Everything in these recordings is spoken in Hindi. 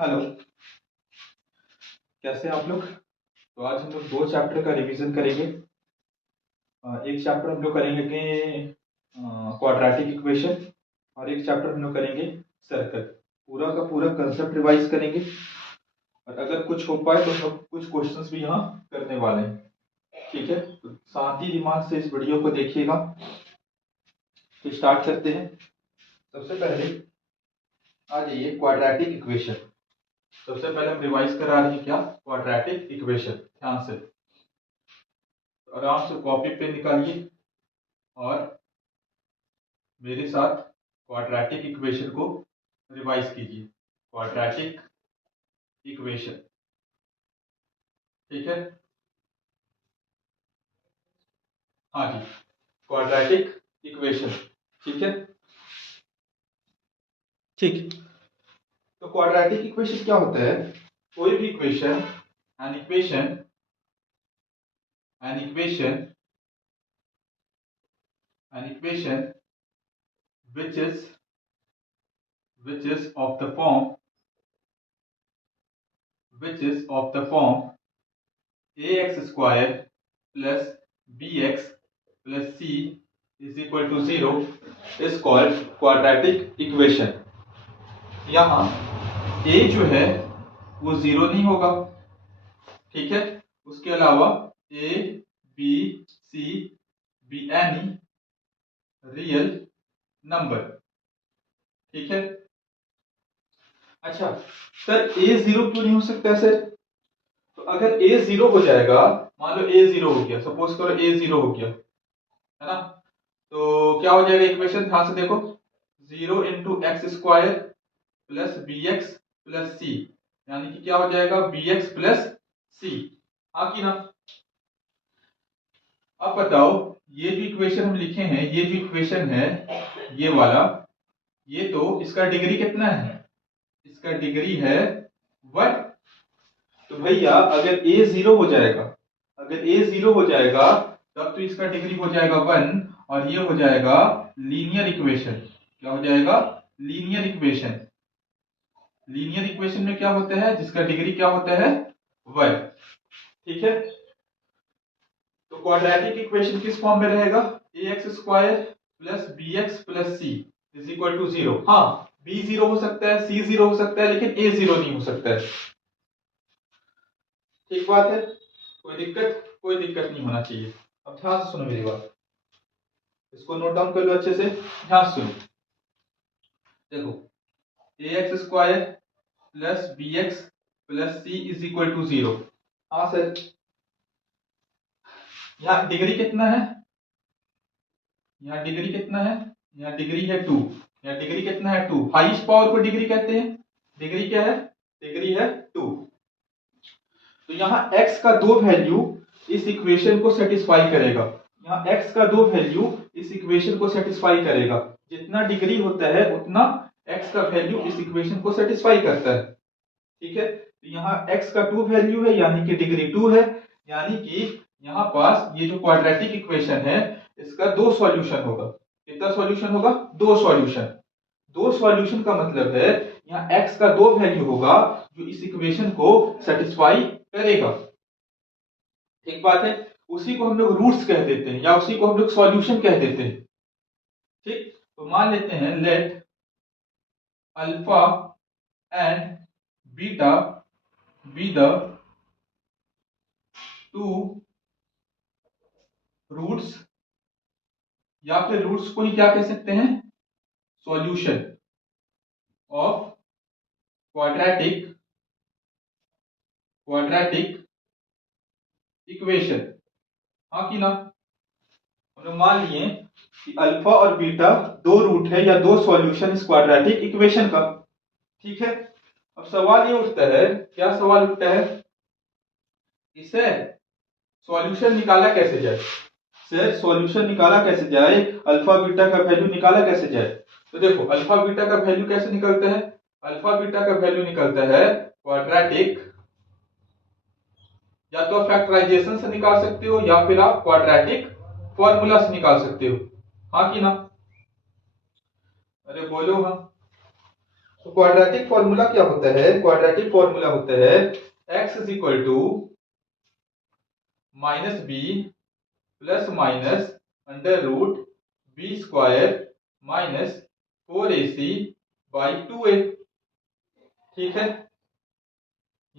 हेलो। कैसे हैं आप लोग? तो आज हम लोग दो चैप्टर का रिवीजन करेंगे। एक चैप्टर हम लोग करेंगे कि क्वाड्रेटिक इक्वेशन, और एक चैप्टर हम लोग करेंगे सर्कल। पूरा का पूरा कंसेप्ट रिवाइज करेंगे, और अगर कुछ हो पाए तो हम लोग कुछ क्वेश्चंस भी यहाँ करने वाले हैं। ठीक है, तो शांति दिमाग से इस वीडियो को देखिएगा। तो स्टार्ट करते हैं। सबसे पहले आ जाइए क्वाड्रेटिक इक्वेशन। सबसे पहले हम रिवाइज करा रहे हैं क्या? Quadratic equation. ध्यान से आराम से कॉपी पे निकालिए और मेरे साथ क्वाड्रेटिक इक्वेशन को रिवाइज कीजिए। क्वाड्रेटिक इक्वेशन, ठीक है? हाँ जी, क्वाड्रेटिक इक्वेशन, ठीक है। ठीक, तो क्वाड्रेटिक इक्वेशन क्या होता है? कोई भी equation, an equation an equation an equation which is of the form ax square plus bx plus c is equal to 0 is called quadratic equation। यहाँ a जो है वो 0 नहीं होगा, ठीक है। उसके अलावा a b c be any real number, ठीक है। अच्छा सर, a 0 क्यों नहीं हो सकता है सर? तो अगर a 0 हो जाएगा, मान लो a 0 हो गया, सपोज करो a 0 हो गया, है ना? तो क्या हो जाएगा इक्वेशन? ध्यान से देखो, 0 into x square plus B x plus c, यानी कि क्या हो जाएगा? B x plus c. हाँ कि ना? अब बताओ, ये जो इक्वेशन हम लिखे हैं, ये जो इक्वेशन है ये वाला, ये तो इसका डिग्री कितना है? इसका डिग्री है 1। तो भैया अगर a 0 हो जाएगा, तब तो इसका डिग्री हो जाएगा 1, और ये हो जाएगा लीनियर इक्वेशन। क्या हो जाएगा? Linear equation. लीनियर इक्वेशन में क्या होता है? जिसका डिग्री क्या होता है? 1, ठीक है। तो क्वाड्रेटिक इक्वेशन किस फॉर्म में रहेगा? ax square plus B x plus C is equal to 0। हाँ, b 0 हो सकता है, c 0 हो सकता है, लेकिन a 0 नहीं हो सकता है। ठीक बात है, कोई दिक्कत नहीं होना चाहिए। अब ध्यान से सुनो मेरी बात, इसको नोट डाउन कर लो अच्छे से, ध्यान से सुनो। देखो, ax square plus B x plus C is equal to 0। हाँ सर, यहाँ डिग्री कितना है? यहाँ डिग्री कितना है? यहाँ डिग्री है 2। यहाँ डिग्री कितना है? 2। हाईएस्ट पावर को डिग्री कहते हैं। डिग्री क्या है? डिग्री है 2। तो यहाँ x का दो वैल्यू इस इक्वेशन को सेटिस्फाई करेगा। यहाँ x का दो वैल्यू इस इक्वेशन को सेटिस्फाई करेगा। जितना डिग्री होता है उतना x का वैल्यू इस इक्वेशन को सेटिस्फाई करता है, ठीक है। तो यहाँ x का 2 वैल्यू है, यानी कि डिग्री 2 है, यानी कि यहाँ पास ये जो क्वाड्रेटिक इक्वेशन है इसका 2 सॉल्यूशन होगा। कितना सॉल्यूशन होगा? 2 सॉल्यूशन। 2 सॉल्यूशन का मतलब है यहाँ x का 2 वैल्यू होगा जो इस इक्वेशन को सेटिस्फाई करेगा। ठीक बात है, उसी को हम लोग रूट्स कह देते हैं, या उसी को हम लोग सॉल्यूशन कह देते हैं। ठीक, तो मान लेते हैं let alpha and beta be the 2 roots, या फिर रूट्स को ही क्या कह सकते हैं? Solution of quadratic equation. हाँ कि ना? हम लोग मान लिए कि अल्फा और बीटा 2 रूट है या 2 सॉल्यूशन इस क्वाड्रेटिक इक्वेशन का, ठीक है। अब सवाल ये उठता है, क्या सवाल उठता है? इसे सॉल्यूशन निकाला कैसे जाए? सर सॉल्यूशन निकाला कैसे जाए? अल्फा बीटा का वैल्यू निकाला कैसे जाए? तो देखो, अल्फा बीटा का वैल्यू कैसे निकलता है? अल्फा बीटा का वैल्यू निकलता है क्वाड्रेटिक, या तो फैक्टराइजेशन से निकाल सकते हो या फिर आप क्वाड्रेटिक फॉर्मूला से निकाल सकते हो। हाँ कि ना? अरे बोलो हाँ। तो क्वाड्रेटिक फॉर्मूला क्या होता है? क्वाड्रेटिक फॉर्मूला होता है x is equal to minus B plus minus under root B square minus 4ac by 2a। ठीक है,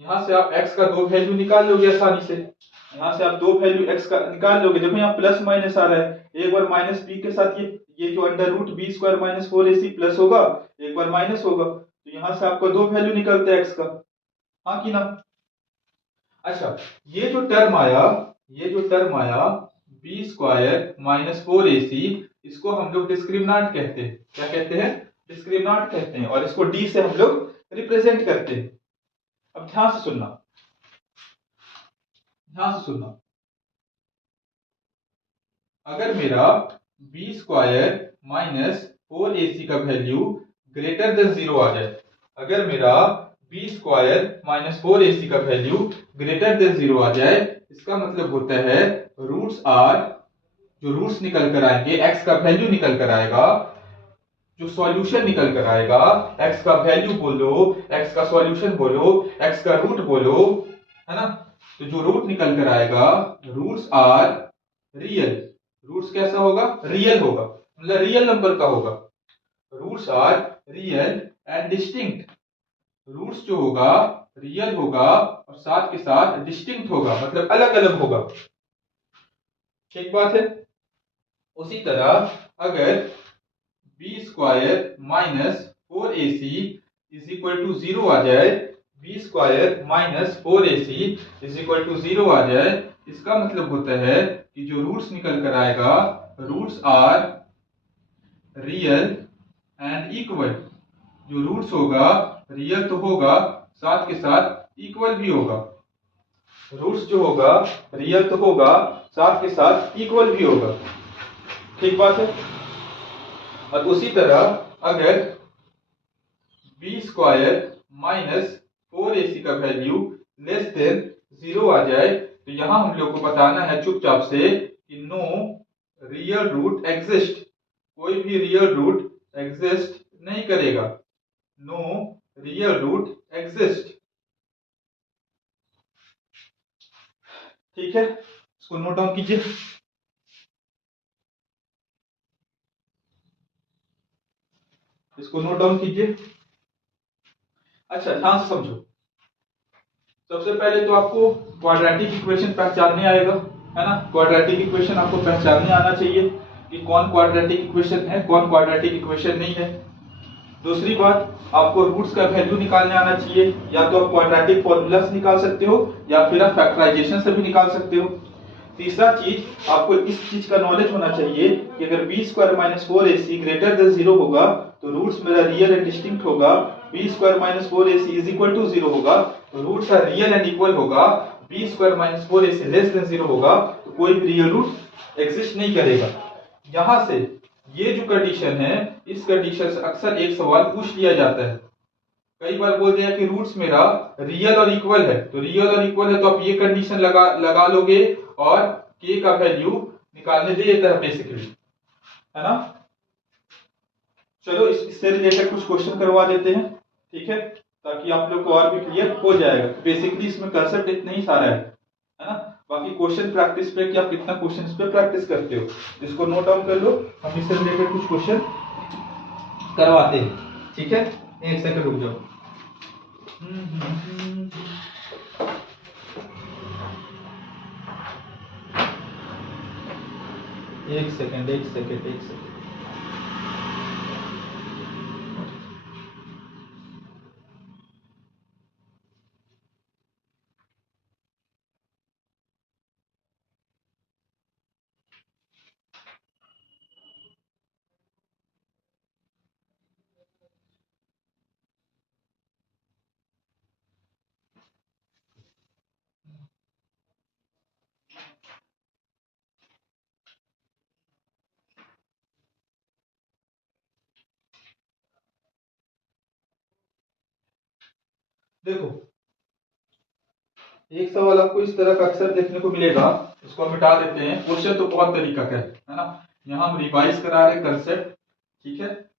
यहां से आप x का दो वैल्यू निकाल लोगे आसानी से। यहां से आप दो वैल्यू x का निकाल लोगे। देखो यहाँ प्लस माइनस आ रहा है, एक बार माइनस b के साथ ये जो under root B square minus 4ac plus होगा, एक बार माइनस होगा, तो यहां से आपका दो वैल्यू निकलता है x का। हाँ कि ना? अच्छा, ये जो टर्म आया बी स्क्वायर माइनस 4ac, इसको हम लोग डिस्क्रिमिनांट कहते हैं। क्या कहते हैं? डिस्क्रिमिनांट कहते हैं, और इसको d से हम लोग रिप्रेजेंट करते हैं। अब ध्यान से सुनना, ध्यान से सुनना। अगर मेरा बी स्क्वायर माइनस 4ac का वैल्यू ग्रेटर देन 0 आ जाए, अगर मेरा बी स्क्वायर माइनस 4ac का वैल्यू ग्रेटर देन 0 आ जाए, इसका मतलब होता है रूट्स आर, जो रूट्स निकल कर आएंगे, x का वैल्यू निकल कर आएगा, जो सॉल्यूशन निकल कर आएगा, x का वैल्यू बोलो, x का सॉल्यूशन बोलो, x का रूट बोलो, है ना? तो जो रूट निकल कर आएगा, रूट्स आर रियल। रूट्स कैसा होगा? रियल होगा, मतलब रियल नंबर का होगा। Roots are real and distinct. Roots जो होगा रियल होगा और साथ के साथ डिस्टिंक्ट होगा, मतलब अलग अलग होगा। ठीक बात है। उसी तरह अगर B square minus 4ac is equal to 0 आ जाए, B square minus 4ac is equal to 0 आ जाए, इसका मतलब होता है कि जो रूट्स निकल कर आएगा, roots are real and equal. जो रूट्स होगा रियल तो होगा, साथ के साथ इक्वल भी होगा। रूट्स जो होगा रियल तो होगा, साथ के साथ इक्वल भी होगा। ठीक बात है। और उसी तरह अगर बी स्क्वायर माइनस 4ac का वैल्यू लेस देन 0 आ जाए, तो यहां हम लोग को बताना है चुपचाप से कि नो रियल रूट एग्जिस्ट। कोई भी रियल रूट एग्जिस्ट नहीं करेगा। No real root exist. ठीक है, इसको नोट डाउन कीजिए। इसको नोट डाउन कीजिए। अच्छा, ध्यान से समझो। सबसे पहले तो आपको क्वाड्रेटिक इक्वेशन पहचानने आएगा, है ना? क्वाड्रेटिक इक्वेशन आपको पहचानने आना चाहिए कि कौन क्वाड्रेटिक इक्वेशन है, कौन क्वाड्रेटिक इक्वेशन नहीं है। दूसरी बात, आपको रूट्स का वैल्यू निकालने आना चाहिए। या तो आप क्वाड्रेटिक फॉर्मूला से निकाल सकते हो, या फिर आप फैक्टराइजेशन से भी निकाल सकते हो। तीसरा चीज, आपको इस चीज का नॉलेज होना चाहिए कि अगर B square minus 4ac greater than 0 होगा, तो रूट्स मेरा रियल एंड डिस्टिंक्ट होगा। B square minus 4ac is equal to 0 होगा, तो roots are real and equal होगा। B square minus 4ac less than 0 होगा, तो कोई भी रियल रूट एग्जिस्ट नहीं करेगा। यहां से ये जो कंडीशन है, इस कंडीशन से अक्सर एक सवाल पूछ लिया जाता है। कई बार बोल दिया कि रूट्स मेरा रियल और इक्वल है, तो रियल और इक्वल है तो आप ये कंडीशन लगा लोगे और k का वैल्यू निकालने दे देता है बेसिकली, है ना? चलो इससे रिलेटेड कुछ क्वेश्चन करवा देते हैं, ठीक है, ताकि आप लोग को और भी क्लियर हो जाएगा। बेसिकली इसमें कंसेप्ट इतना ही सारा है ना? बाकी क्वेश्चन प्रैक्टिस पे कि आप कितना क्वेश्चन पे प्रैक्टिस करते हो, इसको नोट डाउन कर लो। हम इससे रिलेटेड कुछ क्वेश्चन करवाते हैं, ठीक है? एक सेकंड रुक जाओ। एक सेकंड। देखो, एक सवाल आपको इस तरह का अक्सर देखने को मिलेगा, इसको हम मिटा देते हैं। क्वेश्चन तो बहुत तरीका का है ना? यहाँ हम रिवाइज करा रहे कंसेप्ट, ठीक है?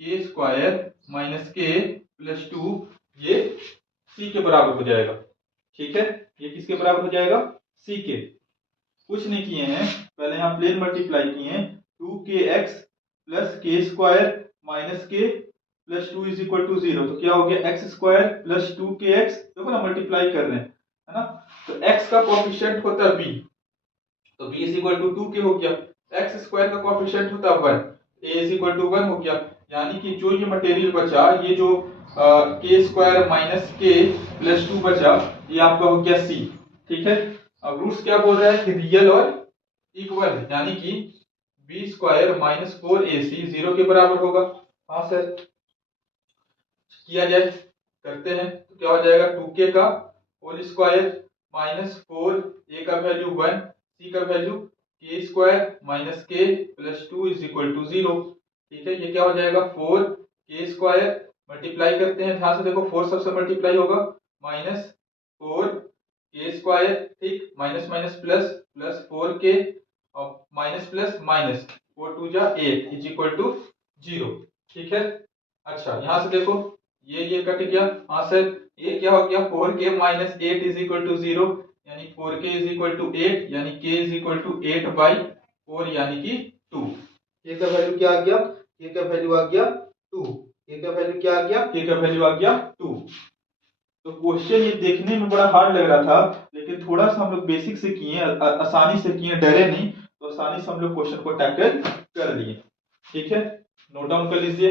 के स्क्वायर माइनस के प्लस 2 ये सी के बराबर हो जाएगा। ठीक है, ये किसके बराबर हो जाएगा? सी के। कुछ नहीं किए हैं, पहले यहाँ प्लेन मल्टीप्लाई किए हैं, 2kx प्लस के स्क्वायर माइनस के प्लस 2 इज इक्वल टू 0। तो क्या हो गया? एक्स स्क्वायर प्लस 2kx, देखो ना मल्टीप्लाई कर रहे हैं, है ना। तो x का कोएफिशिएंट होता है b, तो b is equal to 2k हो गया। एक्स स्क्वायर का कोएफिशिएंट होता है 1, a इज इक्वल टू 1 हो गया। यानी कि जो ये मटेरियल बचा, ये जो के स्क्वायर माइनस के प्लस 2 बचा, ये आपका हो गया सी। ठीक है, अब रूट्स क्या बोल रहा है कि रियल और इक्वल, यानी कि बी स्क्वायर माइनस 4ac 0 के बराबर होगा। हाँ सर, किया जाए, करते हैं। तो क्या हो जाएगा? 2k का होल स्क्वायर माइनस 4, a का वैल्यू 1, c का वैल्यू के स्क्वायर माइनस के प्लस 2 इज इक्वल टू 0। ठीक है, ये क्या हो जाएगा? 4k स्क्वायर, मल्टीप्लाई करते हैं, ध्यान से देखो, 4 सबसे मल्टीप्लाई होगा, माइनस 4k स्क्वायर, ठीक, minus minus plus, plus 4k और माइनस प्लस माइनस, 4 2 जा 8 इज इक्वल टू 0। ठीक है, अच्छा यहां से देखो, ये कट गया। हाँ सर, ये क्या हो गया? 4k minus 8 is equal to 0, यानी 4k इज इक्वल टू 8, यानी k इज इक्वल टू 8/4 यानी कि 2। k का वैल्यू क्या आ गया? k का वैल्यू आ गया 2। k का वैल्यू क्या आ गया? k का वैल्यू आ गया 2। तो क्वेश्चन ये देखने में बड़ा हार्ड लग रहा था, लेकिन थोड़ा सा हम लोग बेसिक से किए, आसानी से किए, डरे नहीं, तो आसानी से हम लोग क्वेश्चन को टैकल कर लिए। ठीक है, नोट डाउन कर लीजिए।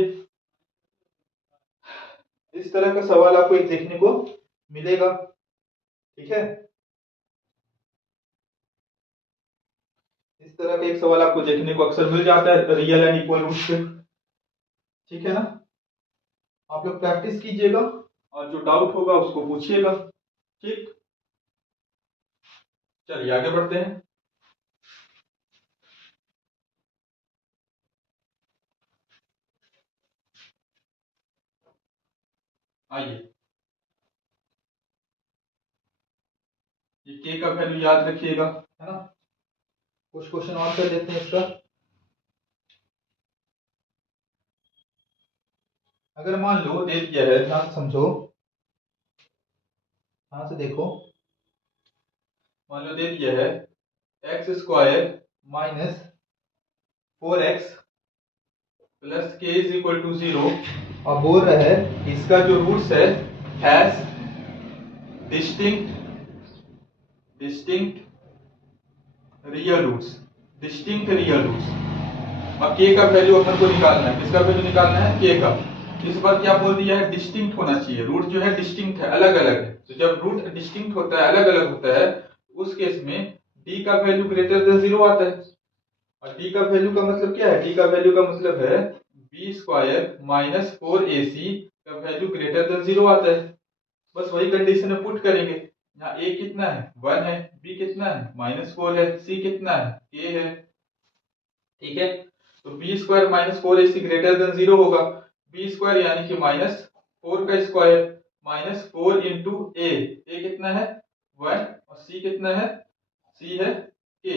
इस तरह का सवाल आपको एक देखने को मिलेगा। ठीक है, इस तरह का एक सवाल आपको देखने को अक्सर मिल जाता है रियल एंड इक्वल रूट से। ठीक है ना, आप लोग प्रैक्टिस कीजिएगा और जो डाउट होगा उसको पूछिएगा। ठीक, चलिए आगे बढ़ते हैं। आइए, ये के का वैल्यू याद रखिएगा, है ना। कुछ क्वेश्चन और कर लेते हैं इसका। अगर मान लो दे दिया है, ध्यान से समझो, ध्यान से देखो, मान लो दे दिया है X square minus 4x plus K is equal to 0, और बोल रहा है इसका जो रूट्स है has distinct real roots, distinct real roots. और के का वैल्यू अपन को निकालना है, किसका वैल्यू निकालना है? के का। इस बार क्या बोल दिया है? डिस्टिंक्ट होना चाहिए, रूट जो है डिस्टिंक्ट है, अलग अलग है। तो जब रूट डिस्टिंक्ट होता है, अलग अलग होता है, उस केस में डी का वैल्यू ग्रेटर देन 0 आता है। और डी का वैल्यू का मतलब क्या है? डी का वैल्यू का मतलब है बी स्क्वायर माइनस 4ac का वैल्यू ग्रेटर देन 0 आता है। बस वही कंडीशन में पुट करेंगे। यहाँ a कितना है? 1 है, b कितना है? -4 है, c कितना है? a है। ठीक है, तो B square minus 4ac greater than 0 होगा। बी स्क्वायर यानी कि -4 का स्क्वायर, -4 इंटू a कितना है? 1, और c कितना है? c है k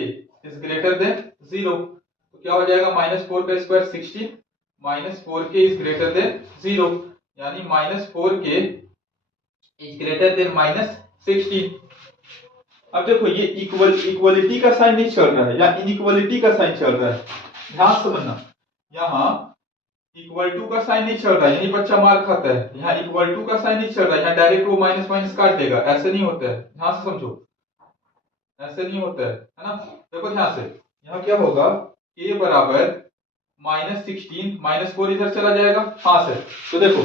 इज ग्रेटर देन 0। तो क्या हो जाएगा? -4 का square 16, -4k is greater than 0, यानी -4k इज ग्रेटर देन -16। अब देखो, ये इक्वलिटी का साइन नहीं चल रहा है, या इनइक्वालिटी का साइन चल रहा है। ध्यान से समझना, यहाँ इक्वल टू का साइन नहीं चल रहा है, यही बच्चा मार खाता है। यहाँ इक्वल टू का साइन नहीं चल रहा है, यहाँ डायरेक्ट वो माइनस माइनस काट देगा, ऐसे नहीं होता है। ध्यान से समझो, ऐसे नहीं होता है ना। देखो ध्यान से, यहाँ क्या होगा? k बराबर -16, -4 इधर चला जाएगा। हाँ सर, तो देखो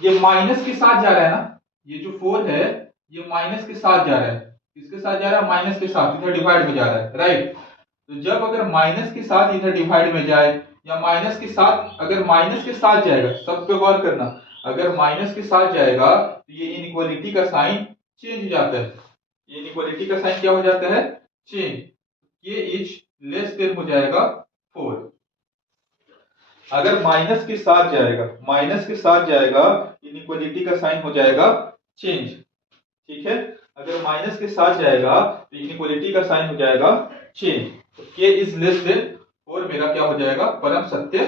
ये माइनस के साथ जा रहा है ना, ये जो 4 है ये माइनस के साथ जा रहा है। किसके साथ जा रहा है? माइनस के साथ, इधर डिवाइड में जा रहा है, राइट। तो जब अगर माइनस के साथ इधर डिवाइड में जाए, या माइनस के साथ, अगर माइनस के साथ जाएगा, सब पे गौर करना, अगर माइनस के साथ जाएगा तो ये इनइक्वालिटी का साइन चेंज हो जाता है। ये इनइक्वालिटी का साइन क्या हो जाता है? चेंज। ये इज लेस देन हो जाएगा 4। अगर माइनस के साथ जाएगा, माइनस के साथ जाएगा, इनइक्वालिटी का साइन हो जाएगा चेंज। ठीक है, अगर माइनस के साथ जाएगा तो इनइक्वालिटी का साइन हो जाएगा चेंज। तो k इज लेस देन 4 मेरा क्या हो जाएगा? परम सत्य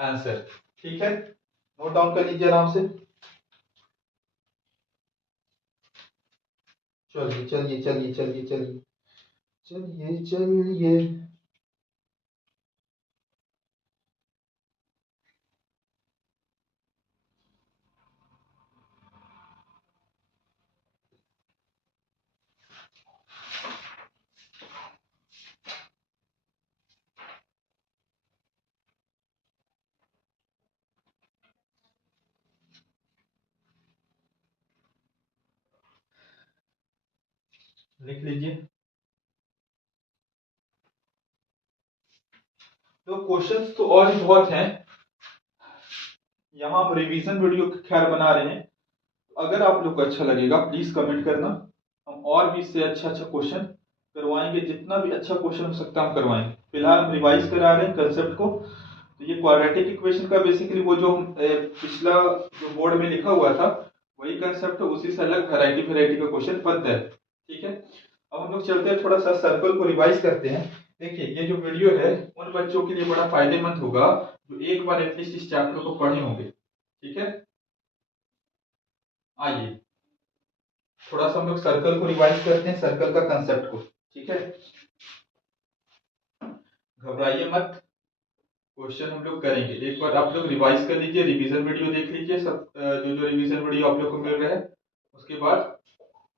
आंसर। ठीक है, नोट डाउन कर लीजिए आराम से। चलिए चलिए चलिए चलिए चलिए चलिए चलिए। लिख लीजिए। तो क्वेश्चंस तो और भी बहुत हैं। यहाँ हम रिवीजन वीडियो खैर बना रहे हैं। अगर आप लोग को अच्छा लगेगा प्लीज कमेंट करना, हम और भी इससे अच्छा अच्छा क्वेश्चन करवाएंगे, जितना भी अच्छा क्वेश्चन हो सकता है हम करवाएंगे। फिलहाल हम रिवाइज करा रहे हैं कंसेप्ट को। तो ये क्वाड्रेटिक इक्वेशन का बेसिकली वो जो पिछला जो बोर्ड में लिखा हुआ था वही कंसेप्ट है, उसी से अलग वैरायटी वैरायटी का क्वेश्चन बनता है। ठीक है, अब हम लोग चलते हैं थोड़ा सा सर्कल को रिवाइज करते हैं। देखिए ये जो वीडियो है उन बच्चों के लिए बड़ा फायदेमंद होगा जो एक बार एटलीस्ट इस चैप्टर को पढ़े होंगे। ठीक है, आइए थोड़ा सा हम लोग सर्कल को रिवाइज करते हैं, सर्कल का कंसेप्ट को। ठीक है, घबराइए मत, क्वेश्चन हम लोग करेंगे। एक बार आप लोग रिवाइज कर लीजिए, रिवीजन वीडियो देख लीजिए, सब जो जो रिवीजन वीडियो आप लोग को मिल रहा है। उसके बाद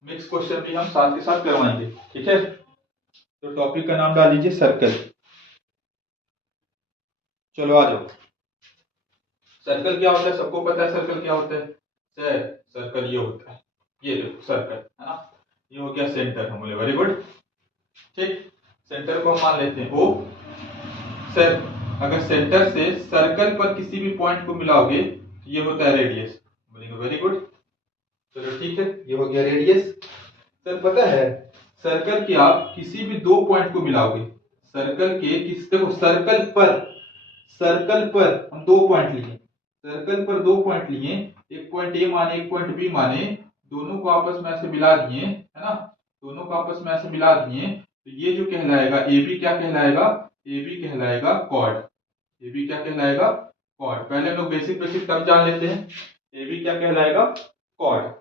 मिक्स क्वेश्चन भी हम साथ के साथ करवाएंगे। ठीक है, तो टॉपिक का नाम डाल लीजिए सर्कल। चलो आ जाओ। सर्कल क्या होता है सबको पता है, सर्कल क्या होता है सर? सर्कल ये होता है, ये देखो सर्कल है ना, ये हो गया सेंटर। हम बोले वेरी गुड। ठीक, सेंटर को हम मान लेते हैं ओ। सर अगर सेंटर से सर्कल पर किसी भी पॉइंट को मिलाओगे तो ये होता है रेडियस। बोलेंगे वेरी गुड। चलो ठीक है, ये हो गया रेडियस। सर पता है सर्कल के आप किसी भी दो पॉइंट को मिलाओगे, सर्कल के किस, देखो सर्कल पर हम दो पॉइंट लिए, सर्कल पर दो पॉइंट लिए, एक पॉइंट ए माने एक पॉइंट बी माने, दोनों को आपस में ऐसे मिला दिए है ना, दोनों को आपस में ऐसे मिला दिए तो ये जो कहलाएगा ए बी, क्या कहलाएगा? ए बी कहलाएगा कॉर्ड। ए बी क्या कहलाएगा? कॉर्ड। पहले हम लोग बेसिक बेसिक तब जान लेते हैं, ए बी क्या कहलाएगा? कॉर्ड।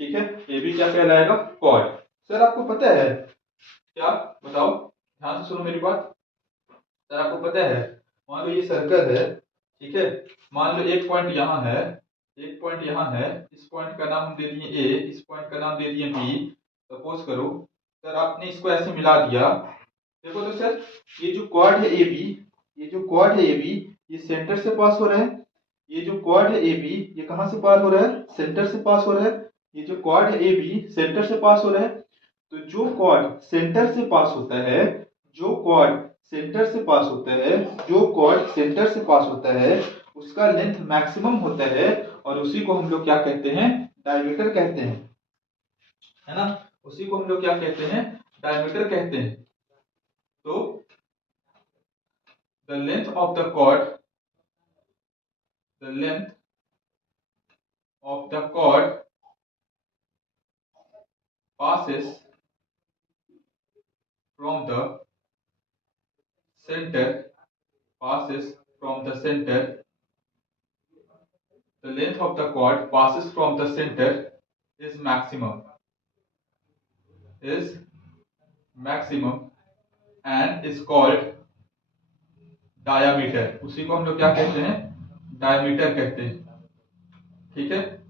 ठीक है, ए बी क्या कहलाएगा? कॉर्ड। सर आपको पता है क्या, बताओ ध्यान से सुनो मेरी बात। सर आपको पता है मान लो ये सर्कल है, ठीक है, मान लो एक पॉइंट यहाँ है, एक पॉइंट यहाँ है, इस पॉइंट का नाम हम दे दिए ए, इस पॉइंट का नाम दे दिए बी। सपोज करो सर आपने इसको ऐसे मिला दिया। देखो तो सर ये जो कॉर्ड है ए बी, ये जो कॉर्ड है ए बी, ये सेंटर से पास हो रहा है। ये जो कॉर्ड है ए बी, ये कहां से पास हो रहा है? सेंटर से पास हो रहा है। ये जो कॉर्ड है ए बी सेंटर से पास हो रहा है। तो जो कॉर्ड सेंटर से पास होता है, जो कॉर्ड सेंटर से पास होता है, जो कॉर्ड सेंटर से पास होता है उसका लेंथ मैक्सिमम होता है, और उसी को हम लोग क्या कहते हैं? डायमीटर कहते हैं, है ना। उसी को हम लोग क्या कहते हैं? डायमीटर कहते हैं। तो the length of the chord, the length of the chord passes from the center, passes from the center, the length of the chord passes from the center is maximum, is maximum and is called diameter। उसी को हम लोग क्या कहते हैं? डायमीटर कहते हैं। ठीक है,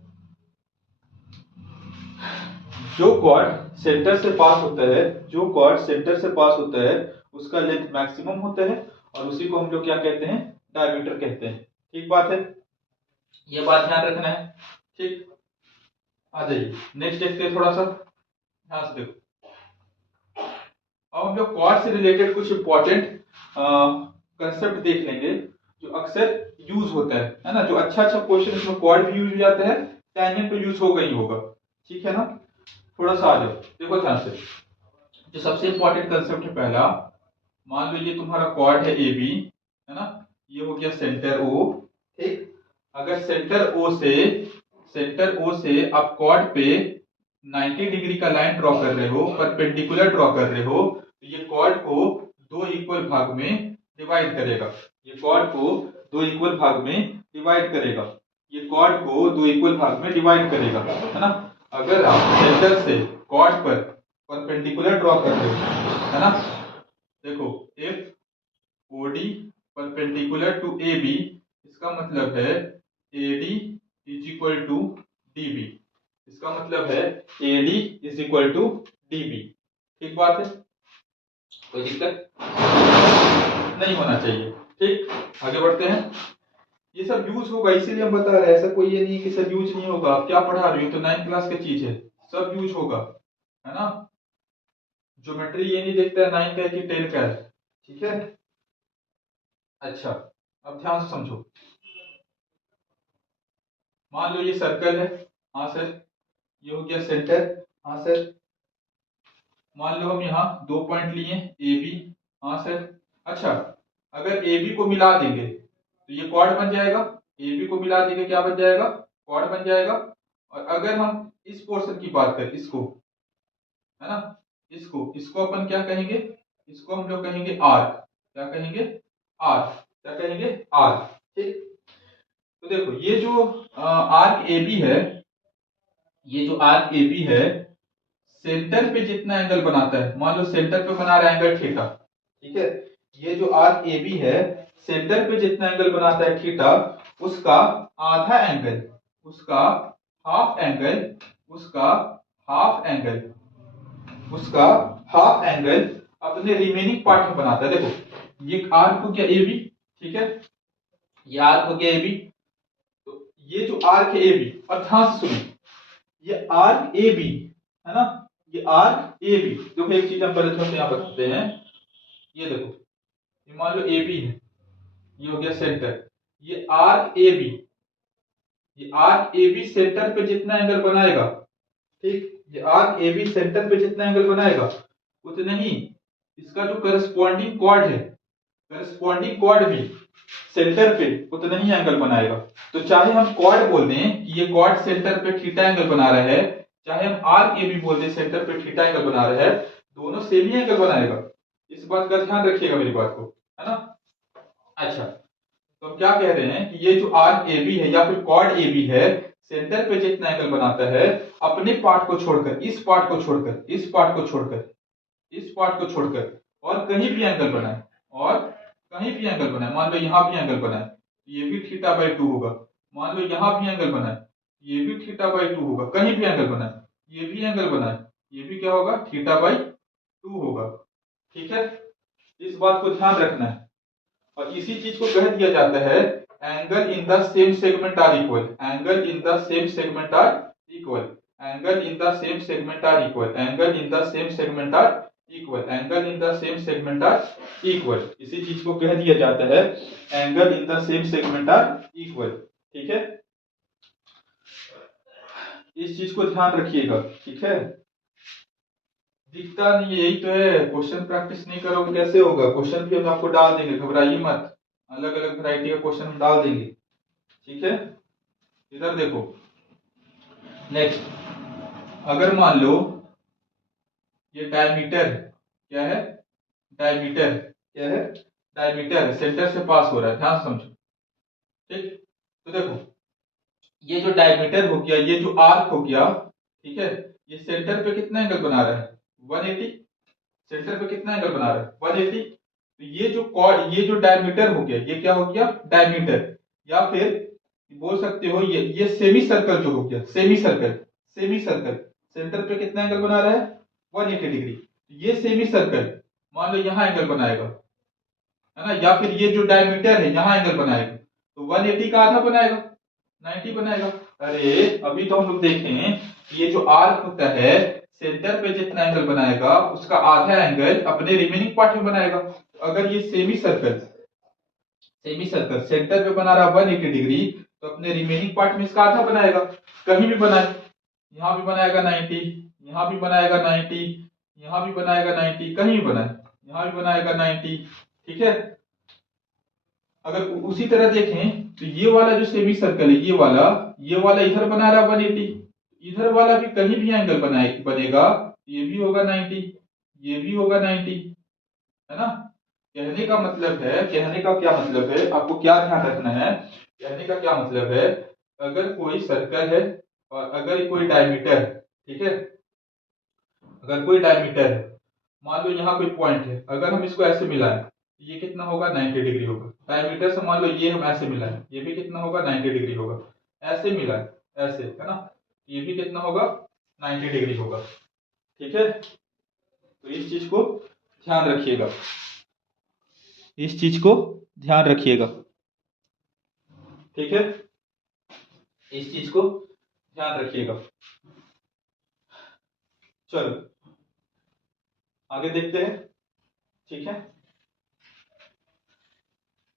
जो कॉर्ड सेंटर से पास होता है, जो कॉर्ड सेंटर से पास होता है उसका लेंथ मैक्सिमम होता है, और उसी को हम लोग क्या कहते हैं? डायमीटर कहते हैं। ठीक बात है, ये बात ध्यान रखना है। ठीक, आ जाइए नेक्स्ट देखते हैं, थोड़ा सा ध्यान से देखो। अब हम लोग कॉर्ड से रिलेटेड कुछ इंपॉर्टेंट कंसेप्ट देख लेंगे जो अक्सर यूज होता है ना। जो अच्छा अच्छा क्वेश्चन इसमें कॉर्ड भी यूज हो जाता है, टैंजेंट तो यूज होगा ही होगा। ठीक है ना, थोड़ा सा आ जाओ, देखो ध्यान से। जो सबसे इंपॉर्टेंट कंसेप्ट है पहला, मान लो ये तुम्हारा कॉर्ड है ए बी, है ना, ये हो गया सेंटर ओ। ठीक, अगर सेंटर ओ से आप कॉर्ड पे 90 डिग्री का लाइन ड्रॉ कर रहे हो, परपेंडिकुलर ड्रॉ कर रहे हो, तो ये कॉर्ड को दो इक्वल भाग में डिवाइड करेगा। ये कॉर्ड को दो इक्वल भाग में डिवाइड करेगा। ये कॉर्ड को दो इक्वल भाग में डिवाइड करेगा, है ना। अगर आप सेंटर से कॉर्ड पर परपेंडिकुलर ड्रॉ कर रहे हो, है ना, देखो F O D perpendicular to A B, इसका मतलब है A D is equal to D B, इसका मतलब है A D is equal to D B. ठीक बात है, कोई दिक्कत नहीं होना चाहिए। ठीक, आगे बढ़ते हैं। ये सब यूज होगा, इसीलिए हम बता रहे हैं, ऐसा कोई ये नहीं कि सब यूज नहीं होगा। आप क्या पढ़ा रहे हो, तो 9th क्लास की चीज है, सब यूज होगा, है ना। ज्योमेट्री ये नहीं देखता है 9 का है कि 10 का है, ठीक है। अच्छा, अब ध्यान से समझो। मान लो ये सर्कल है, हाँ सर, ये हो गया सेंटर, हाँ सर। मान लो हम यहाँ 2 पॉइंट लिए ए बी, हाँ सर। अच्छा, अगर ए बी को मिला देंगे तो ये कॉर्ड बन जाएगा, ए बी को मिला देंगे क्या बन जाएगा, कॉर्ड बन जाएगा। और अगर हम इस पोर्शन की बात करें, इसको, है ना, इसको अपन क्या कहेंगे, इसको हम लोग कहेंगे आर्क, क्या कहेंगे, आर्क, क्या कहेंगे, आर्क। ठीक, तो देखो ये जो आर्क ए बी है, ये जो आर्क ए बी है, सेंटर पे जितना एंगल बनाता है, मान लो सेंटर पे बना रहा है एंगल थीटा, ठीक है। ये जो आर्क ए बी है, सेंटर पे जितना एंगल बनाता है थीटा, उसका आधा एंगल, उसका हाफ एंगल, उसका हाफ एंगल, उसका हाफ एंगल अपने रिमेनिंग पार्ट में बनाता है। देखो ये आर्क हो गया ए बी, ठीक है, ये आर्क हो गया ए बी। तो ये जो आर्क है ए बी, और ध्यान से सुनो, ये आर्क ए बी, है ना, ये आर्क ए बी। देखो एक चीज हम पहले थोड़ा सा यहाँ बताते हैं, ये देखो, ये मान लो ए बी है, ये हो गया सेंटर, ये आर्क ए बी, ये आर्क ए बी सेंटर पे जितना एंगल बनाएगा, ठीक, ये आर्क ए बी सेंटर पे जितना एंगल बनाएगा, उतना ही इसका जो करस्पॉन्डिंग कॉर्ड है, करस्पॉन्डिंग कॉर्ड भी सेंटर पे उतना ही एंगल बनाएगा। तो चाहे हम कॉर्ड बोल दें कि ये कॉर्ड सेंटर पे थीटा एंगल बना रहा है, चाहे हम आर्क ए बी बोल दें सेंटर पे थीटा एंगल बना रहा है, दोनों सेम ही एंगल बनाएगा। इस बात का ध्यान रखिएगा मेरी बात को, है ना। अच्छा, तो हम क्या कह रहे हैं कि ये जो आर्क ए बी है या फिर कॉर्ड ए बी है, सेंटर पे जितना एंगल बनाता है, अपने पार्ट को छोड़कर, इस पार्ट को छोड़कर, इस पार्ट को छोड़कर, इस पार्ट को छोड़कर, और कहीं भी एंगल बनाए, और कहीं भी एंगल बनाए, मान लो यहां भी एंगल बनाए, ये भी थीटा बाई 2 होगा। मान लो यहां भी एंगल बनाए, ये भी थीटा बाई 2 होगा। कहीं भी एंगल बनाए, ये भी एंगल बनाए, ये भी क्या होगा, थीटा बाई 2 होगा। ठीक है, इस बात को ध्यान रखना है। और इसी चीज को कह दिया जाता है angle in the same segment are equal, angle in the same segment are equal, angle in the same segment are equal, angle in the same segment are equal, angle in the same segment are equal. इसी चीज को कह दिया जाता है angle in the same segment are equal. ठीक है, इस चीज को ध्यान रखिएगा, ठीक है। दिखता नहीं, यही तो है, क्वेश्चन प्रैक्टिस नहीं करोगे कैसे होगा। क्वेश्चन भी हम आपको डाल देंगे, घबराइए मत, अलग अलग वैरायटी का क्वेश्चन हम डाल देंगे, ठीक है। इधर देखो, नेक्स्ट, अगर मान लो ये डायमीटर क्या है, डायमीटर क्या है, डायमीटर सेंटर से पास हो रहा है, ध्यान से समझो। ठीक, तो देखो ये जो डायमीटर हो गया, ये जो आर्क हो गया, ठीक है, ये सेंटर पे कितना एंगल बना रहा है, 180। सेंटर पे कितना एंगल बना रहा है, 180। तो ये जो कॉर्ड, ये जो डायमीटर हो गया, ये क्या हो गया, डायमीटर। या फिर बोल सकते हो ये सेमी सर्कल जो हो गया, semi circle, semi circle centre पे कितना एंगल बना रहा है, 180 डिग्री। ये सेमी सर्कल मान लो यहां एंगल बनाएगा, है ना, या फिर ये जो डायमीटर है यहां एंगल बनाएगा, तो 180 का आधा बनाएगा, 90 बनाएगा। अरे अभी तो हम लोग देखें, ये जो आर्क होता है, सेंटर पे जितना एंगल बनाएगा, उसका आधा एंगल अपने रिमेनिंग पार्ट में बनाएगा। अगर ये semi circle, semi circle centre पे बना रहा 180 डिग्री, तो अपने रिमेनिंग पार्ट में इसका आधा बनाएगा। कहीं भी बनाए, यहां भी बनाएगा 90, यहां भी बनाएगा 90, यहां भी बनाएगा 90, कहीं भी बनाए, यहां भी बनाएगा 90। ठीक है, अगर उसी तरह देखें तो ये वाला जो सेमी सर्कल है, ये वाला इधर बना रहा 180, इधर वाला भी कहीं भी एंगल बनेगा, ये भी होगा 90, ये भी होगा 90, है ना। कहने का मतलब है, कहने का क्या मतलब है, आपको क्या ध्यान रखना है, कहने का क्या मतलब है, अगर कोई सर्कल है और अगर कोई डायमीटर है, ठीक है, अगर कोई डायमीटर है, मान लो यहाँ कोई पॉइंट है, अगर हम इसको ऐसे मिलाएं तो ये कितना होगा, 90 डिग्री होगा। डायमीटर से मान लो ये हम ऐसे मिलाएं, ये भी कितना होगा, 90 डिग्री होगा। ऐसे मिलाएं, ऐसे, है ना, ये भी कितना होगा, 90 डिग्री होगा। ठीक है, तो इस चीज को ध्यान रखिएगा, इस चीज को ध्यान रखिएगा। ठीक है, इस चीज को ध्यान रखिएगा। चलो आगे देखते हैं। ठीक है,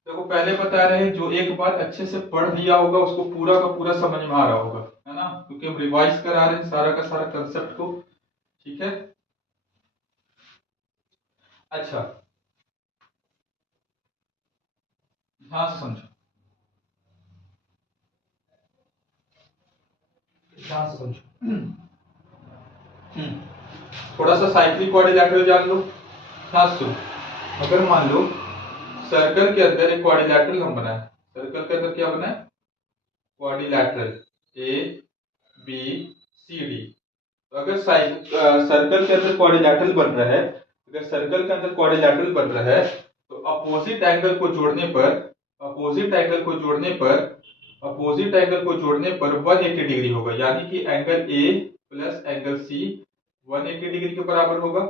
देखो पहले बता रहे हैं, जो एक बात अच्छे से पढ़ लिया होगा उसको पूरा का पूरा समझ में आ रहा होगा, है ना, क्योंकि हम रिवाइज करा रहे हैं सारा का सारा कंसेप्ट को। ठीक है, अच्छा ध्यान से समझो, ध्यान से समझो। थोड़ा सा साइक्लिक क्वाड्रिलैटरल जान लो। ध्यान से सुनो, अगर मान लो सर्कल के अंदर एक क्वाड्रिलैटरल हम बनाए, सर्कल के अंदर क्या बनाए, quadrilateral A B C D. तो अगर सर्कल के अंदर क्वाड्रिलैटरल बन रहा है, अगर सर्कल के अंदर क्वाड्रिलैटरल बन रहा है, तो अपोजिट एंगल को जोड़ने पर, अपोजिट एंगल को जोड़ने पर, अपोजिट एंगल को जोड़ने पर 180 डिग्री होगा। यानी कि angle A plus angle C 180 degree के बराबर होगा,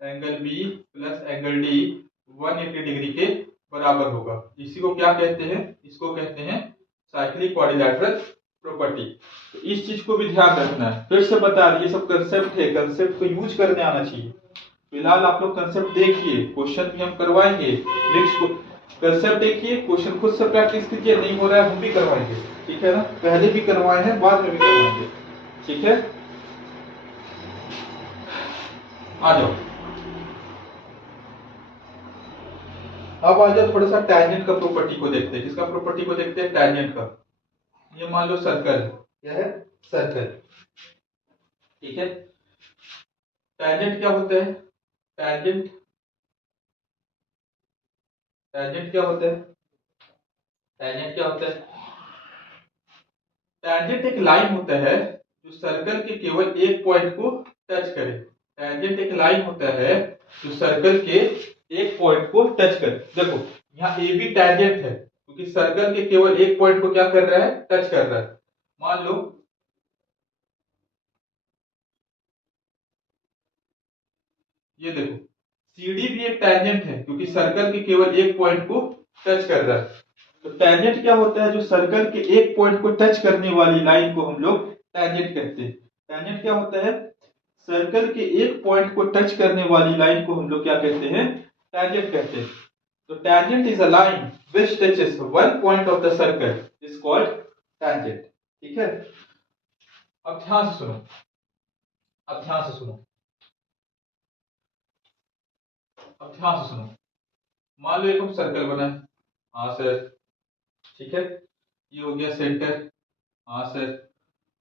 angle B plus angle D 180 degree के बराबर होगा। इसी को क्या कहते हैं, इसको कहते हैं साइक्लिक क्वाड्रिलैटरल प्रॉपर्टी। तो इस चीज को भी ध्यान रखना है। फिर से बता रही, ये सब कंसेप्ट है, कंसेप्ट को यूज करने आना चाहिए। फिलहाल आप लोग कंसेप्ट देखिए, क्वेश्चन भी हम करवाएंगे, नेक्स्ट को कंसेप्ट देखिए, क्वेश्चन खुद से प्रैक्टिस कीजिए, नहीं हो रहा है हम भी करवाएंगे। ठीक है ना, पहले भी करवाए हैं, बाद में भी करवाएंगे। ठीक है, आ जाओ, अब आ जाओ थोड़ा सा टैंजेंट का प्रॉपर्टी को देखते हैं। किसका प्रॉपर्टी को देखते हैं, टैंजेंट का। ये मान लो सर्कल, क्या है, सर्कल। ठीक है, टैंजेंट क्या होता है, टैंजेंट, टैंजेंट क्या होता है, टैंजेंट क्या होता है, टैंजेंट एक लाइन होता है जो सर्कल के केवल एक पॉइंट को टच करे। टैंजेंट एक लाइन होता है जो सर्कल के एक पॉइंट को टच करे। देखो यहाँ ए बी टैंजेंट है, क्योंकि सर्कल के केवल एक पॉइंट को क्या कर रहा है, टच कर रहा है। मान लो ये देखो, सीडी भी एक टैंजेंट है, क्योंकि सर्कल के केवल एक पॉइंट को टच कर रहा है। तो टैंजेंट क्या होता है, जो सर्कल के एक पॉइंट को टच करने वाली लाइन को हम लोग टैंजेंट कहते हैं। टैंजेंट क्या होता है, सर्कल के एक पॉइंट को टच करने वाली लाइन को हम लोग क्या कहते हैं, टैंजेंट कहते हैं। तो tangent is a line which touches one point of the circle is called tangent। ठीक है, अब ध्यान से सुनो, अब ध्यान से सुनो, अब ध्यान से सुनो। मान लो एक हम सर्कल बनाए, हाँ सर, ठीक है, ये हो गया सेंटर, हाँ सर।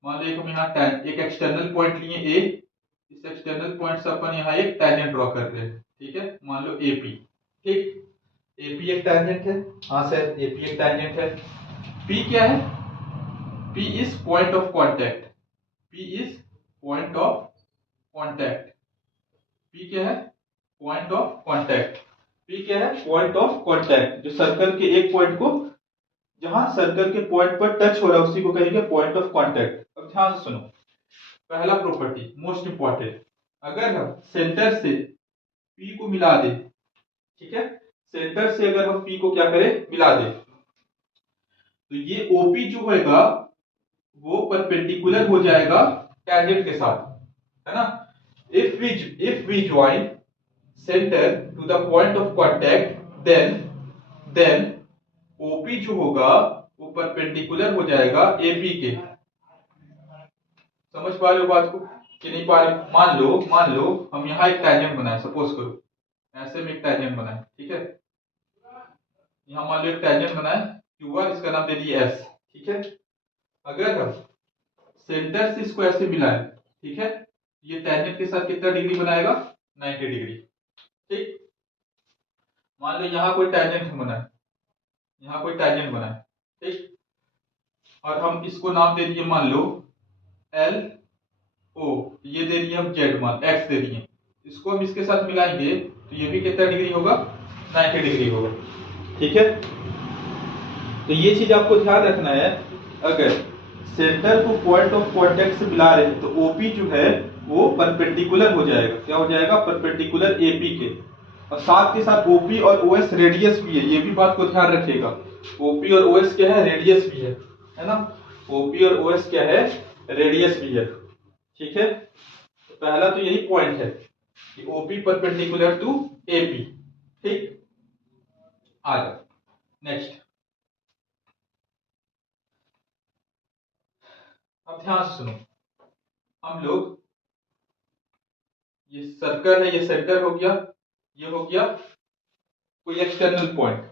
मान लो एक हम यहाँ एक एक्सटर्नल पॉइंट लिए ए, इस एक्सटर्नल पॉइंट से अपन यहाँ एक टैंजेंट ड्रॉ कर रहे हैं। ठीक है, मान लो एपी, ठीक, एपी एक टैंजेंट है, हाँ सर, एपी एक टैंजेंट है। पी क्या है, P is point of contact, P is point of contact, P क्या है, पॉइंट ऑफ कांटेक्ट, पी क्या है, पॉइंट ऑफ कांटेक्ट, जो सर्कल के एक पॉइंट को, जहां सर्कल के पॉइंट पर टच हो रहा है उसी को कहेंगे पॉइंट ऑफ कांटेक्ट। अब ध्यान से सुनो, पहला प्रॉपर्टी मोस्ट इंपॉर्टेंट, अगर हम सेंटर से पी को मिला दे, ठीक है, सेंटर से अगर हम पी को क्या करें, मिला दे, तो ये ओपी जो होगा वो परपेंडिकुलर हो जाएगा टैंजेंट के साथ, है ना। If we join centre to the point of contact, then OP जो होगा वो परपेंडिकुलर हो जाएगा एपी के। समझ पा रहे हो बात को कि नहीं पा रहे? मान लो हम यहाँ एक टैंजेंट बनाए, सपोज करो ऐसे में एक टैंजेंट बनाए, ठीक है, यहाँ मान लो एक टैंजेंट बनाए क्यूआर, इसका नाम दे दिए एस। ठीक है, अगर हम सेंटर से इसको ऐसे मिलाएं, ठीक है, ये टैंजेंट के साथ कितना डिग्री बनाएगा, 90 डिग्री। ठीक, मान लो यहाँ कोई टैंजेंट बनाए, यहाँ कोई टैंजेंट बनाए, ठीक, और हम इसको नाम दे दिए मान लो एल ओ, ये दे दिए हम जेड मान एक्स दे दिए, इसको हम इसके साथ मिलाएंगे तो ये भी कितना डिग्री होगा, 90 डिग्री होगा। ठीक है, तो ये चीज आपको ध्यान रखना है, अगर सेंटर को पॉइंट ऑफ कांटेक्ट से मिला रहे हैं तो ओपी जो है वो परपेंडिकुलर हो जाएगा, क्या हो जाएगा, परपेंडिकुलर एपी के, और साथ के साथ ओपी और ओएस रेडियस भी है, ये भी बात को ध्यान रखिएगा। ओपी और ओएस क्या है, रेडियस भी है ना, ओपी और ओएस क्या है, रेडियस भी है। ठीक है, तो पहला तो यही पॉइंट है कि ओपी परपेंडिकुलर टू एपी। ठीक, आ जाओ नेक्स्ट। अब ध्यान से सुनो, हम लोग ये सर्कल है, ये सेंटर हो गया, ये हो गया कोई एक्सटर्नल पॉइंट,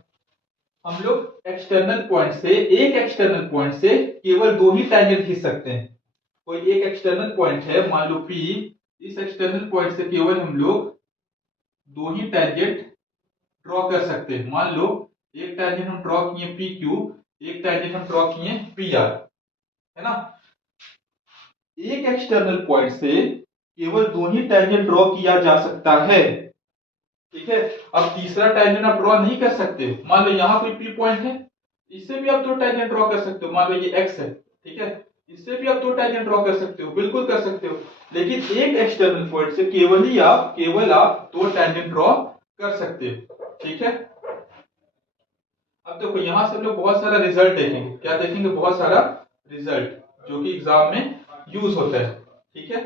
हम लोग एक्सटर्नल पॉइंट से, एक एक्सटर्नल पॉइंट से केवल दो ही टैंजेंट खींच सकते हैं। कोई एक एक्सटर्नल पॉइंट है मान लो P, इस एक्सटर्नल पॉइंट से केवल हम लोग दो ही टैंजेंट ड्रॉ कर सकते हैं। मान लो एक टैंजेंट हम ड्रॉ किए PQ, एक टैंजेंट हम ड्रॉ किए PR, है ना। एक एक्सटर्नल पॉइंट से केवल दो ही टैंजेंट ड्रॉ किया जा सकता है। ठीक है, अब तीसरा टैंजेंट आप ड्रॉ नहीं कर सकते हो। मान लो यहाँ कोई P पॉइंट है, इससे भी आप दो टैंजेंट ड्रॉ कर सकते हो, मान लो ये X है, ठीक है, इससे भी आप दो टैंजेंट ड्रॉ कर सकते हो, बिल्कुल कर सकते हो, लेकिन एक एक्सटर्नल पॉइंट से केवल आप दो टैंजेंट ड्रॉ कर सकते हो। ठीक है, अब देखो यहां से हम लोग बहुत सारा रिजल्ट देखेंगे, क्या देखेंगे, बहुत सारा रिजल्ट जो कि एग्जाम में यूज होता है। ठीक है,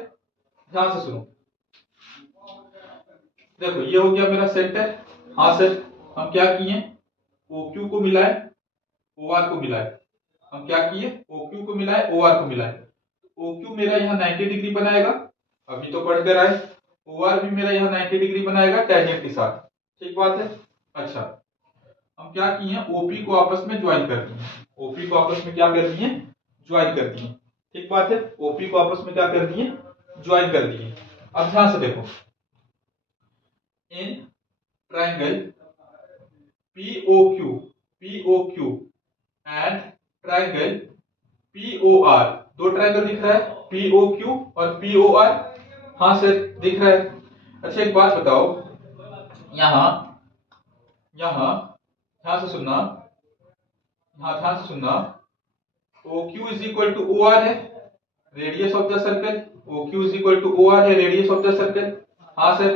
ध्यान से सुनो, देखो ये हो गया मेरा सेंटर। हाँ सर, हम क्या किए, OQ को मिलाए, OR को मिलाए, हम क्या किए, OQ को मिलाए, OR को मिलाए। OQ मेरा यहाँ 90 डिग्री बनाएगा, अभी तो पढ़कर आए, OR भी मेरा यहाँ 90 डिग्री बनाएगा टैंजेंट के साथ। ठीक बात है। अच्छा, हम क्या किए, OP को आपस में ज्वाइन कर दिए, OP को आपस में क्या कर दिए, ज्वाइन कर दिए। ठीक बात है, OP को आपस में क्या कर दिए, ज्वाइन कर दिए। अब ध्यान से देखो, in triangle POQ and triangle POR, दो ट्रायंगल दिख रहा है, POQ और POR। हाँ सर दिख रहा है। अच्छा एक बात बताओ, यहाँ यहाँ ध्यान से सुनना, यहाँ ध्यान से सुनना, OQ is equal to OR है, radius of the circle, OQ is equal to OR है, रेडियस ऑफ द सर्कल। हाँ sir,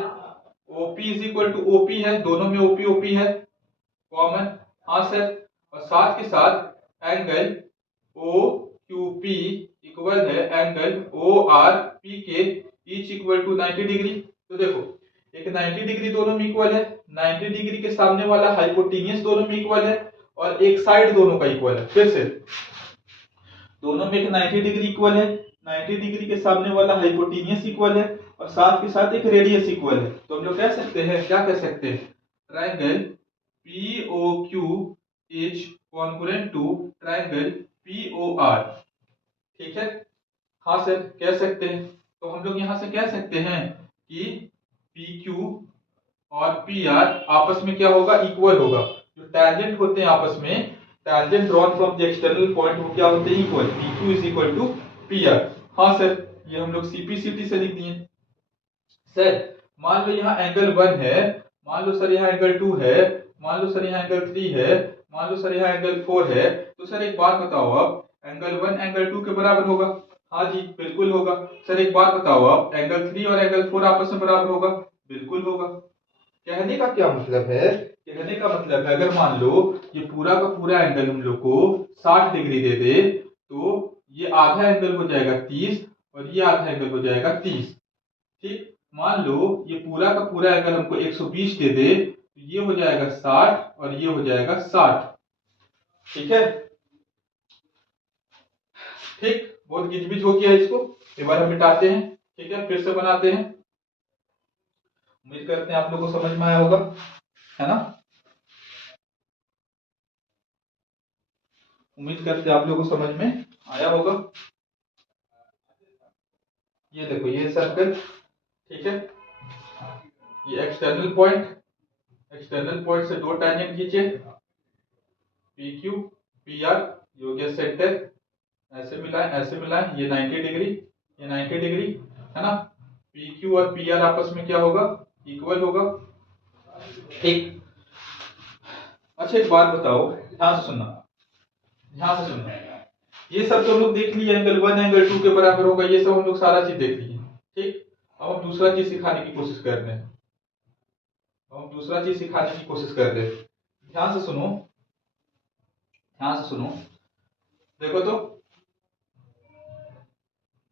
OP is equal to OP है, दोनों में OP है कॉमन। हाँ सर, और साथ के साथ एंगल OQP इक्वल है एंगल ORP के, ईच इक्वल टू 90 डिग्री। तो देखो एक 90 डिग्री दोनों में इक्वल है, 90 डिग्री के सामने वाला हाइपोटेनियस दोनों में इक्वल है, और एक साइड दोनों का इक्वल है। फिर से दोनों में एक 90 डिग्री इक्वल है, 90 डिग्री के सामने वाला हाइपोटेनियस इक्वल है, और साथ के साथ एक रेडियस इक्वल है। तो हम लोग कह सकते हैं, क्या कह सकते हैं, triangle POQ is congruent to triangle POR। ठीक है, हाँ सर कह सकते हैं। तो हम लोग यहां से कह सकते हैं कि PQ और PR आपस में क्या होगा, इक्वल होगा। जो टैंजेंट होते हैं आपस में, tangent drawn from the external point, वो क्या होते हैं, equal, PQ is equal to PR। हाँ सर, ये हम लोग CPCT से लिख दिए। सर मान लो यहाँ एंगल 1 है, मान लो सर यहाँ एंगल 2 है, मान लो सर यहाँ एंगल 3 है, मान लो सर यहाँ एंगल 4 है, तो सर एक बात बताओ, आप एंगल 1 एंगल 2 के बराबर होगा। हाँ जी बिल्कुल होगा। सर एक बात बताओ, आप एंगल 3 और एंगल 4 आपस में बराबर होगा, बिल्कुल होगा। कहने का क्या मतलब है, कहने का मतलब है, अगर मान लो ये पूरा का पूरा एंगल हम लोग को 60 डिग्री दे दे, तो ये आधा एंगल हो जाएगा 30 और ये आधा एंगल हो जाएगा 30। ठीक, मान लो ये पूरा का पूरा एंगल हमको 120 दे दे, तो ये हो जाएगा 60 और ये हो जाएगा 60। ठीक है, ठीक, बहुत गिजबिज हो गया इसको, एक बार हम मिटाते हैं। ठीक है, फिर से बनाते हैं। उम्मीद करते हैं आप लोग को समझ में आया होगा, है ना, उम्मीद करते हैं आप लोग को समझ में आया होगा। ये देखो ये सर्कल, ठीक है, ये एक्सटर्नल पॉइंट, एक्सटर्नल पॉइंट से दो टैंजेंट खींचे, PQ PR, ये हो गया सेंटर। ऐसे मिलाएं, ये 90 डिग्री, ये 90 डिग्री, है ना। पी क्यू और पी आर आपस में क्या होगा, इक्वल होगा, ठीक। अच्छा एक बात बताओ, ध्यान से सुनना, ध्यान से सुनना। ये सब तो हम लोग देख लिए, एंगल 1 एंगल 2 के बराबर होगा, ये सब हम लोग सारा चीज देख लिए, ठीक। अब हम दूसरा चीज सिखाने की कोशिश कर रहे हैं, अब हम दूसरा चीज सिखाने की कोशिश कर रहे हैं। ध्यान से सुनो, ध्यान से सुनो, देखो तो,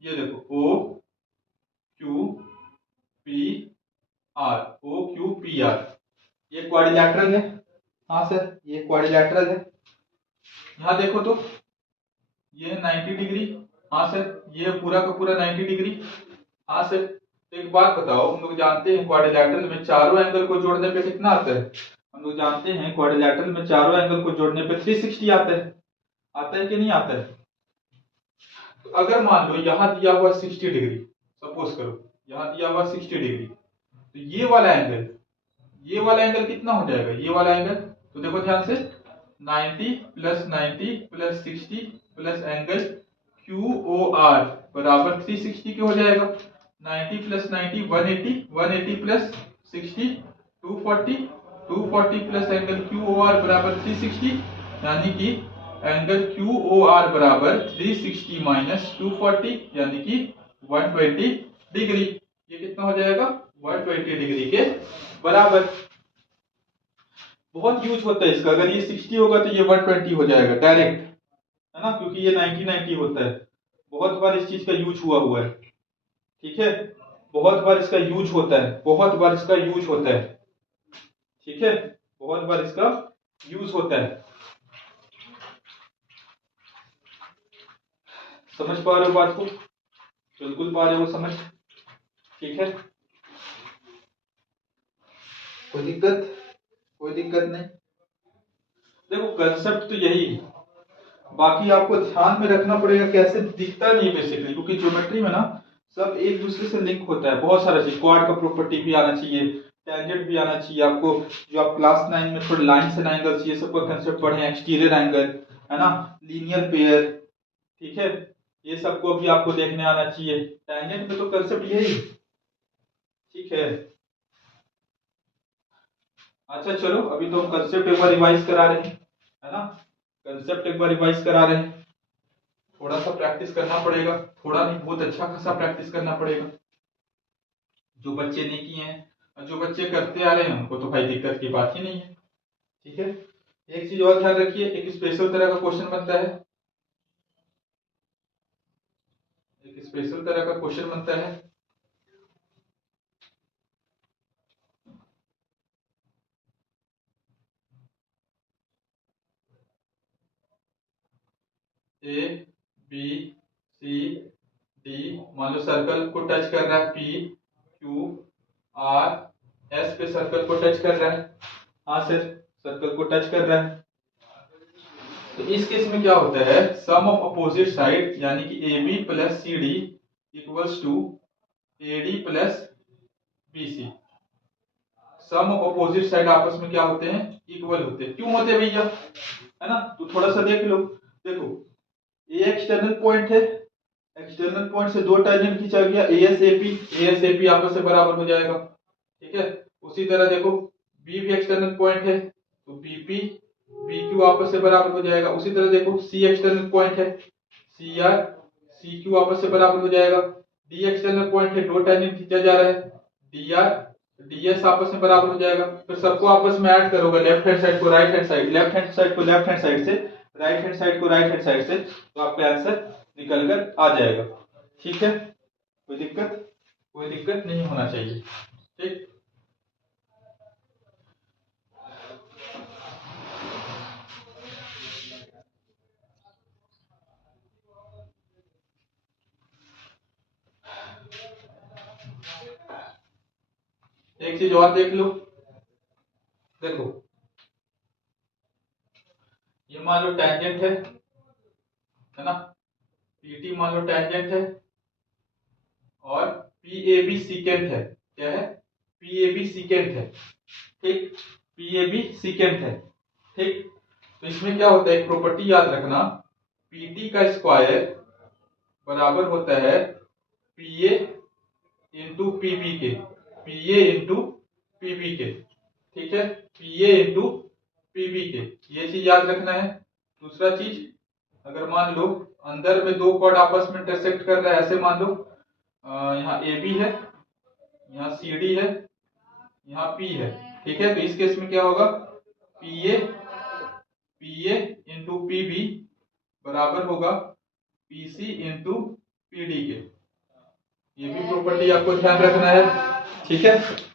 ये देखो O Q P R, O Q P R, ये क्वाड्रिलैटरल है। हाँ सर, ये क्वाड्रिलैटरल है। यहाँ देखो तो, ये 90 डिग्री, हाँ सर, ये पूरा का पूरा 90 डिग्री, हाँ सर। तो एक बात बताओ, हम लोग जानते हैं क्वाड्रिलैटरल में चारों एंगल को जोड़ने पे कितना आता है, हम लोग जानते हैं क्वाड्रिलैटरल में चारों एंगल को जोड़ने पे 360 आता है, आता है कि नहीं आता है। तो अगर मान लो यहाँ दिया हुआ 60 डिग्री, सपोज करो यहाँ दिया हुआ 60 डिग्री, तो ये वाला एंगल, ये वाला एंगल कितना हो जाएगा, ये वाला एंगल, तो देखो ध्यान से, 90 plus 90 plus 60 plus angle Q O R बराबर 360 के हो जाएगा। 90 plus 90 180, 180 plus 60 240, 240 plus angle Q O R बराबर 360, यानी कि एंगल क्यू ओ आर बराबर 360 माइनस 240 यानी कि 120 डिग्री। ये कितना हो जाएगा, 120 डिग्री के बराबर। बहुत यूज होता है इसका, अगर ये 60 होगा तो ये 120 हो जाएगा डायरेक्ट, है ना, क्योंकि ये 90 होता है। बहुत बार इस चीज का यूज हुआ है, ठीक है, बहुत बार इसका यूज होता है, बहुत बार इसका यूज होता है, ठीक है, बहुत बार इसका यूज होता है। समझ पा रहे हो बात को, बिल्कुल पा रहे हो समझ, ठीक है, कोई दिक्कत, कोई दिक्कत नहीं। देखो कंसेप्ट तो यही है, बाकी आपको ध्यान में रखना पड़ेगा कैसे दिखता नहीं बेसिकली, क्योंकि ज्योमेट्री में ना सब एक दूसरे से लिंक होता है, बहुत सारा चीज, क्वाड का प्रॉपर्टी भी आना चाहिए, टेंजेंट भी आना चाहिए आपको, जो आप क्लास 9 में थोड़े लाइन्स एंड एंगल्स ये सब का कंसेप्ट पढ़े, एक्सटीरियर एंगल, है ना, लीनियर पेयर, ठीक है, ये सबको भी आपको देखने आना चाहिए। टेंजेंट में तो कंसेप्ट यही, ठीक है। अच्छा चलो, अभी तो हम कंसेप्ट एक बार रिवाइज करा रहे हैं, है ना, कंसेप्ट एक बार रिवाइज करा रहे हैं, थोड़ा सा प्रैक्टिस करना पड़ेगा, थोड़ा नहीं बहुत अच्छा खासा प्रैक्टिस करना पड़ेगा। जो बच्चे नहीं किए हैं और जो बच्चे करते आ रहे हैं उनको तो भाई दिक्कत की बात ही नहीं है, ठीक है। एक चीज और ध्यान रखिए, एक स्पेशल तरह का क्वेश्चन बनता है, एक स्पेशल तरह का क्वेश्चन बनता है, ए बी सी डी, मान लो सर्कल को टच कर रहा है, पी क्यू आर एस पे सर्कल को टच कर रहा है, हाँ सर, सर्कल को टच कर रहा है। तो इस केस में क्या होता है, सम ऑफ अपोजिट साइड यानी कि A B plus C D equals to A D plus B C. Sum of opposite side आपस में क्या होते हैं, इक्वल होते हैं। क्यों होते हैं भैया, है ना, तो थोड़ा सा देख लो, देखो ए एक्सटर्नल पॉइंट है, एक्सटर्नल पॉइंट से दो टेंजेंट खींचा गया, एएसएपी आपस में बराबर हो जाएगा, ठीक है। उसी तरह देखो बी भी एक्सटर्नल पॉइंट है, तो बीपी बीक्यू आपस से बराबर हो जाएगा। उसी तरह देखो सी एक्सटर्नल पॉइंट है, सीआर सीक्यू आपस से बराबर हो जाएगा। डी एक्सटर्नल पॉइंट है, दो टेंजेंट खींचा जा रहा है, डीआर डीएस आपस में बराबर हो जाएगा। फिर सबको आपस में ऐड करोगे, लेफ्ट हैंड साइड को right hand side, left hand side को लेफ्ट हैंड साइड से, राइट हैंड साइड को राइट हैंड साइड से, तो आपका आंसर निकल कर आ जाएगा, ठीक है। कोई दिक्कत, कोई दिक्कत नहीं होना चाहिए, ठीक। एक चीज और देख लो, देखो ये मान लो टेंजेंट है ना, पीटी मान लो टेंजेंट है और पीएबी सीकेंट है, क्या है, पीएबी सीकेंट है, ठीक, पीएबी सीकेंट है, ठीक। तो इसमें क्या होता है, एक प्रॉपर्टी याद रखना, PT का स्क्वायर बराबर होता है PA इंटू PB के, PA इंटू PB के, ठीक है, PA इंटू PB के, ये चीज याद रखना है। दूसरा चीज, अगर मान लो अंदर में दो कॉर्ड आपस में इंटरसेक्ट कर रहा है, ऐसे मान लो यहाँ AB है, यहाँ CD है, यहाँ P है, ठीक है, तो इस केस में क्या होगा, PA इंटू PB बराबर होगा PC इंटू PD के। ये भी प्रॉपर्टी आपको ध्यान रखना है, ठीक है।